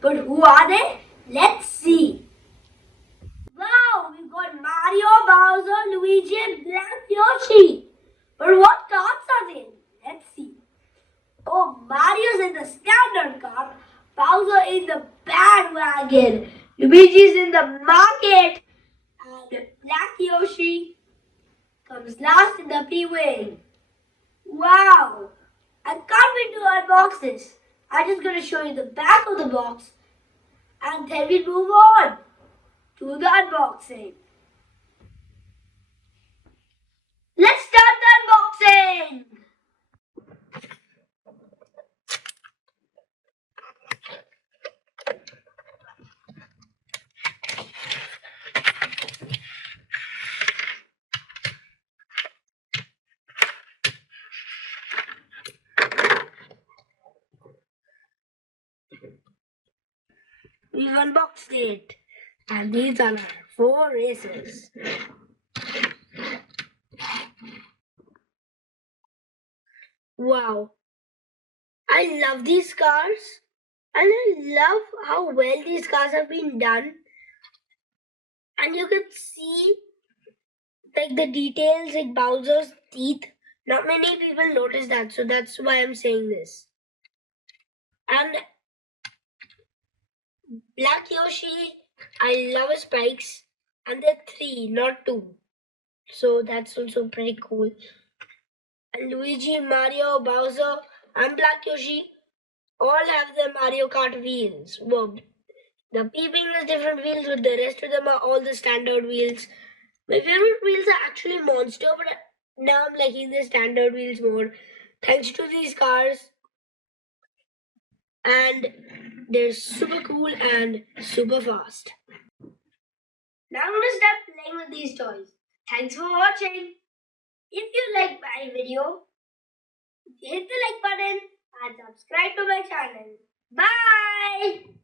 But who are they? Let's see. Wow, we've got Mario, Bowser, Luigi, and Black Yoshi. But what cars are they? Let's see. Oh, Mario's in the standard car, Bowser in the bandwagon, Luigi's in the market, and Black Yoshi comes last in the P-Wing. Wow! I can't wait to unbox this. I'm just going to show you the back of the box and then we move on to the unboxing. Let's start the unboxing! We've unboxed it. And these are our 4 races. Wow. I love these cars. And I love how well these cars have been done. And you can see like the details like Bowser's teeth. Not many people notice that, so that's why I'm saying this. And Black Yoshi, I love his spikes. And they're 3, not 2. So that's also pretty cool. And Luigi, Mario, Bowser, and Black Yoshi all have the Mario Kart wheels. Well, the peeping is different wheels, but the rest of them are all the standard wheels. My favorite wheels are actually Monster, but now I'm liking the standard wheels more. Thanks to these cars. And they're super cool and super fast. Now I'm gonna start playing with these toys. Thanks for watching. If you like my video, hit the like button and subscribe to my channel. Bye!